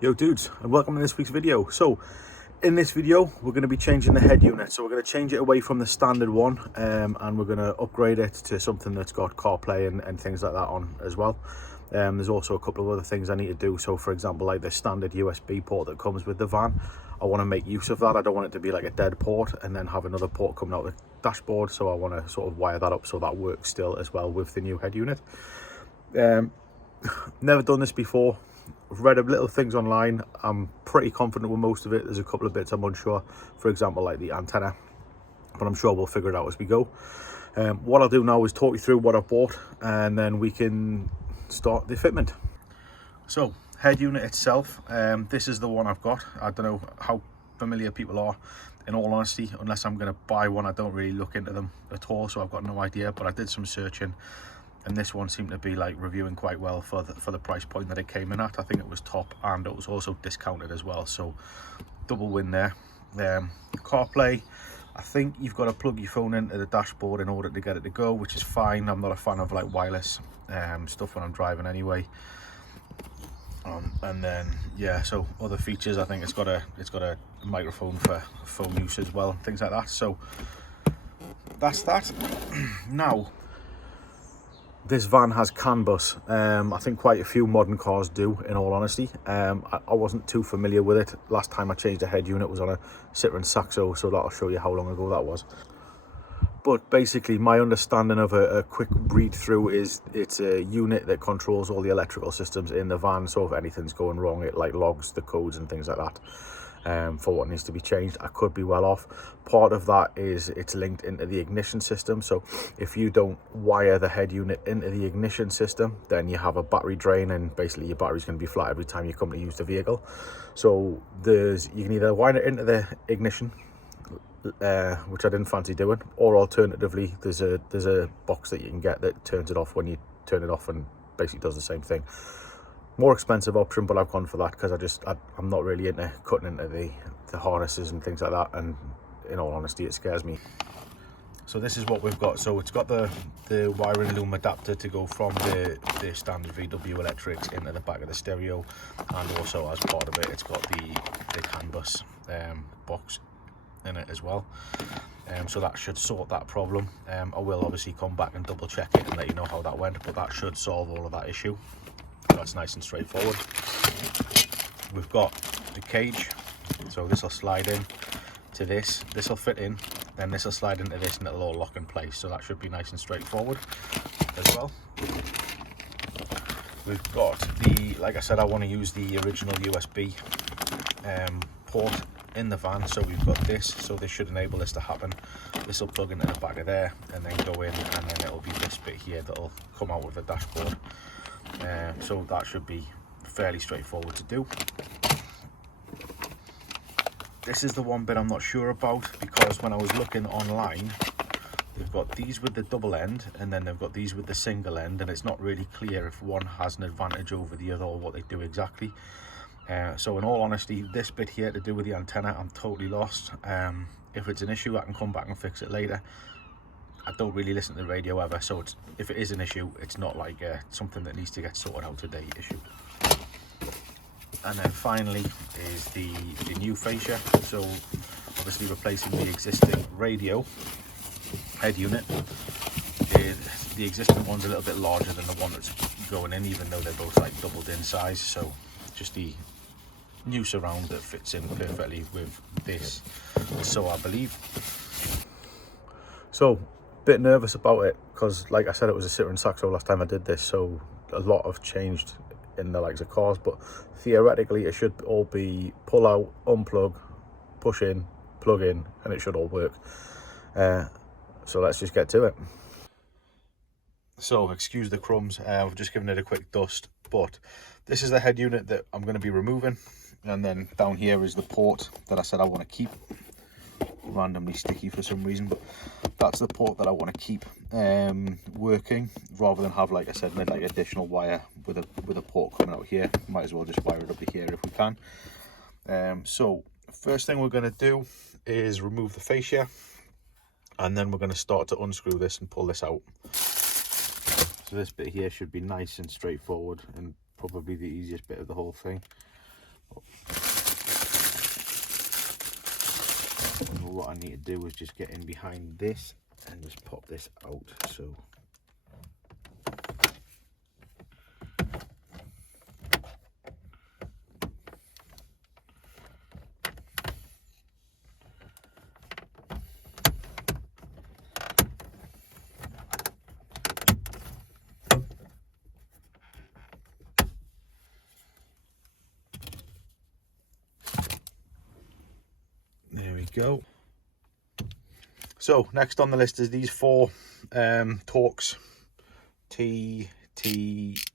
Yo dudes, and welcome to this week's video. So in this video we're going to be changing the head unit. So we're going to change it away from the standard one and we're going to upgrade it to something that's got CarPlay and things like that on as well. There's also a couple of other things I need to do. So for example, like the standard USB port that comes with the van, I want to make use of that. I don't want it to be like a dead port and then have another port coming out the dashboard. So I want to sort of wire that up so that works still as well with the new head unit. Never done this before. I've read little things online. I'm pretty confident with most of it. There's a couple of bits I'm unsure, for example like the antenna, but I'm sure we'll figure it out as we go. What I'll do now is talk you through what I've bought and then we can start the fitment. So head unit itself, this is the one I've got. I don't know how familiar people are, in all honesty. Unless I'm going to buy one, I don't really look into them at all, so I've got no idea, but I did some searching and this one seemed to be like reviewing quite well for the price point that it came in at. I think it was top and it was also discounted as well, so double win there. CarPlay, I think you've got to plug your phone into the dashboard in order to get it to go, which is fine. I'm not a fan of like wireless stuff when I'm driving anyway. And then yeah, so other features, I think it's got a microphone for phone use as well, things like that. So that's that. Now this van has CAN bus. I think quite a few modern cars do, in all honesty. I wasn't too familiar with it. Last time I changed a head unit was on a Citroen Saxo, so that'll show you how long ago that was. But basically my understanding of a quick read through is it's a unit that controls all the electrical systems in the van, so if anything's going wrong it like logs the codes and things like that. For what needs to be changed. I could be well off. Part of that is it's linked into the ignition system, so if you don't wire the head unit into the ignition system, then you have a battery drain and basically your battery's going to be flat every time you come to use the vehicle. So you can either wire it into the ignition, which I didn't fancy doing, or alternatively there's a box that you can get that turns it off when you turn it off and basically does the same thing. More expensive option, but I've gone for that because I'm not really into cutting into the harnesses and things like that, and in all honesty it scares me. So this is what we've got. So it's got the wiring loom adapter to go from the standard VW electrics into the back of the stereo, and also as part of it it's got the CAN bus box in it as well. So that should sort that problem. I will obviously come back and double check it and let you know how that went, but that should solve all of that issue. That's nice and straightforward. We've got the cage, so this will slide in to this will fit in, then this will slide into this and it'll all lock in place, so that should be nice and straightforward as well. We've got like I said, I want to use the original USB port in the van, so we've got this, so this should enable this to happen. This will plug into the back of there and then go in, and then it'll be this bit here that'll come out with the dashboard. So that should be fairly straightforward to do. This is the one bit I'm not sure about, because when I was looking online, they've got these with the double end and then they've got these with the single end, and it's not really clear if one has an advantage over the other or what they do exactly. So in all honesty, this bit here to do with the antenna, I'm totally lost. If it's an issue I can come back and fix it later. I don't really listen to the radio ever, so if it is an issue, it's not like something that needs to get sorted out today issue. And then finally is the new fascia. So obviously replacing the existing radio head unit. The existing one's a little bit larger than the one that's going in, even though they're both like doubled in size. So just the new surround that fits in perfectly with this, so I believe. So bit nervous about it because like I said, it was a Citroen Saxo last time I did this, so a lot have changed in the likes of cars, but theoretically it should all be pull out, unplug, push in, plug in, and it should all work. So let's just get to it. So excuse the crumbs, I've just given it a quick dust, but this is the head unit that I'm going to be removing, and then down here is the port that I said I want to keep. Randomly sticky for some reason, but that's the port that I want to keep working, rather than have, like I said, like additional wire with a port coming out here. Might as well just wire it up to here if we can. So first thing we're going to do is remove the fascia, and then we're going to start to unscrew this and pull this out. So this bit here should be nice and straightforward and probably the easiest bit of the whole thing. what I need to do is just get in behind this and just pop this out. So there we go. So next on the list is these 4 Torx T15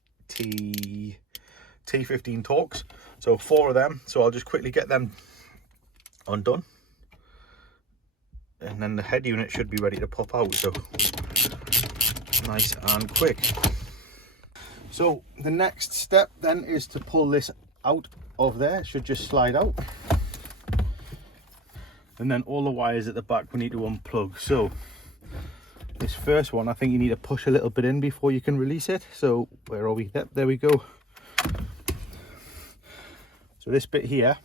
Torx. So 4 of them. So I'll just quickly get them undone, and then the head unit should be ready to pop out. So nice and quick. So the next step then is to pull this out of there. It should just slide out. And then all the wires at the back we need to unplug. So this first one, I think you need to push a little bit in before you can release it. So where are we? Yep, there we go. So this bit here,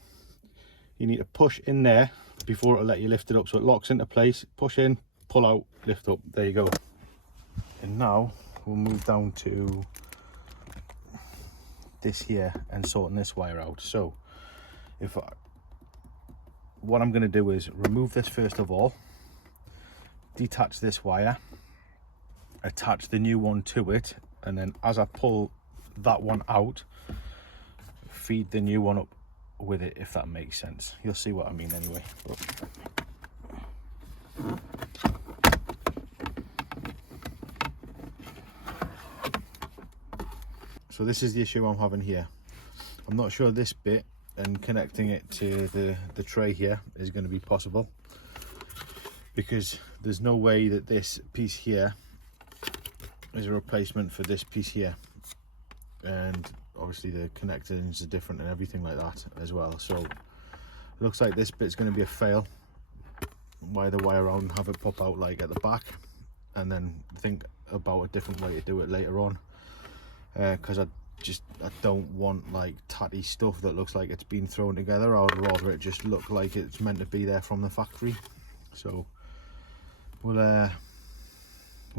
you need to push in there before it'll let you lift it up. So it locks into place, push in, pull out, lift up. There you go. And now we'll move down to this here and sorting this wire out. So what I'm going to do is remove this first of all, detach this wire, attach the new one to it, and then as I pull that one out, feed the new one up with it, if that makes sense. You'll see what I mean anyway. So this is the issue I'm having here. I'm not sure this bit and connecting it to the tray here is going to be possible, because there's no way that this piece here is a replacement for this piece here, and obviously the connections are different and everything like that as well. So it looks like this bit's going to be a fail. Wire the wire around and have it pop out like at the back, and then think about a different way to do it later on, because I don't want like tatty stuff that looks like it's been thrown together. I would rather it just look like it's meant to be there from the factory. So we'll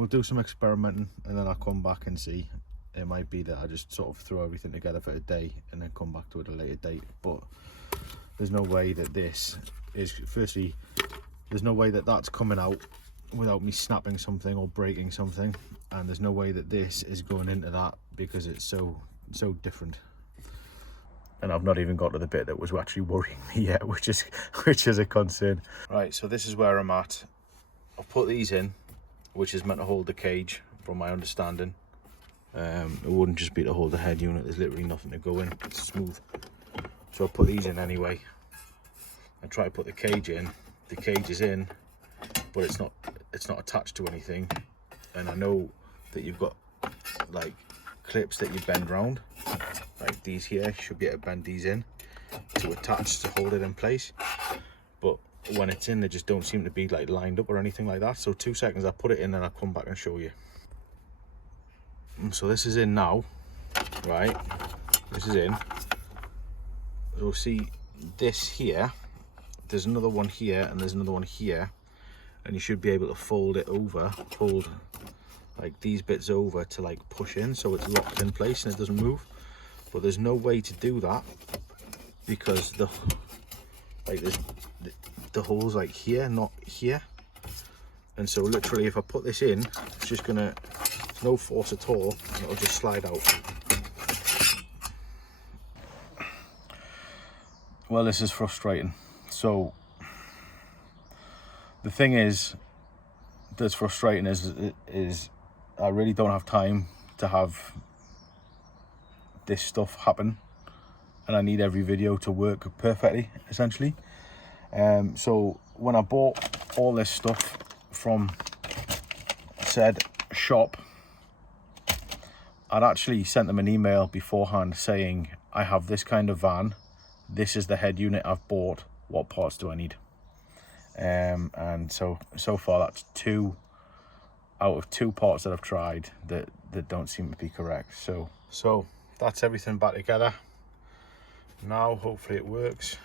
do some experimenting, and then I'll come back and see. It might be that I just sort of throw everything together for a day and then come back to it at a later date, but there's no way that this is, firstly, there's no way that that's coming out without me snapping something or breaking something, and there's no way that this is going into that because it's so different. And I've not even got to the bit that was actually worrying me yet, which is a concern. Right, so this is where I'm at. I've put these in, which is meant to hold the cage from my understanding. It wouldn't just be to hold the head unit, there's literally nothing to go in, it's smooth. So I put these in anyway. I try to put the cage in. The cage is in, but it's not attached to anything. And I know that you've got like clips that you bend round, like these here. You should be able to bend these in to attach to hold it in place, but when it's in, they just don't seem to be like lined up or anything like that. So 2 seconds, I'll put it in and I'll come back and show you. And so this is in now, right? This is in. You'll see this here, there's another one here and there's another one here, and you should be able to fold it over, fold like these bits over to like push in so it's locked in place and it doesn't move. But there's no way to do that because the hole's like here, not here. And so literally if I put this in, it's just gonna, there's no force at all, and it'll just slide out. Well, this is frustrating. So the thing is that's frustrating is I really don't have time to have this stuff happen, and I need every video to work perfectly, essentially. So when I bought all this stuff from said shop, I'd actually sent them an email beforehand saying, I have this kind of van, this is the head unit I've bought, what parts do I need? And so far that's 2 out of 2 parts that I've tried that don't seem to be correct. So that's everything back together. Now hopefully it works.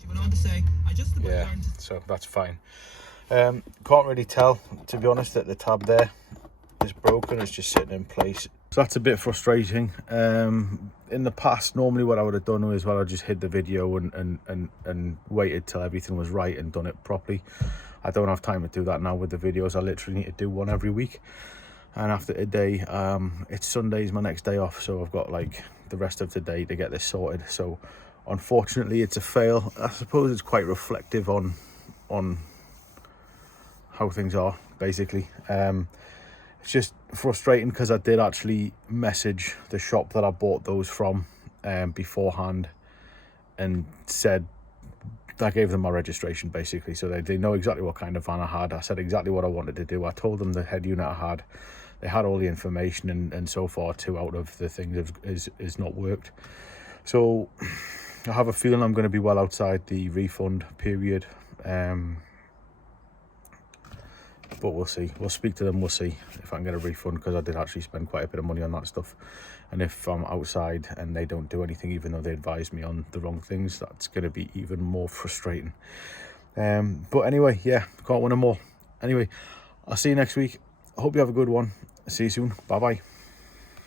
She went on to say, I just about Yeah, learned. so that's fine. Can't really tell, to be honest, that the tab there is broken. It's just sitting in place. So that's a bit frustrating. In the past, normally what I would have done is, well, I just hid the video and waited till everything was right and done it properly. I don't have time to do that now with the videos. I literally need to do one every week. And after today, it's Sunday's my next day off, so I've got like the rest of today to get this sorted. So unfortunately it's a fail. I suppose it's quite reflective on how things are, basically. It's just frustrating because I did actually message the shop that I bought those from beforehand and said, I gave them my registration basically, so they know exactly what kind of van I had. I said exactly what I wanted to do. I told them the head unit I had. They had all the information, and so far 2 out of the things is not worked. So I have a feeling I'm going to be well outside the refund period. But we'll see. We'll speak to them. We'll see if I can get a refund, because I did actually spend quite a bit of money on that stuff. And if I'm outside and they don't do anything, even though they advised me on the wrong things, that's going to be even more frustrating. But anyway, yeah, can't win them all. Anyway, I'll see you next week. I hope you have a good one. See you soon. Bye bye.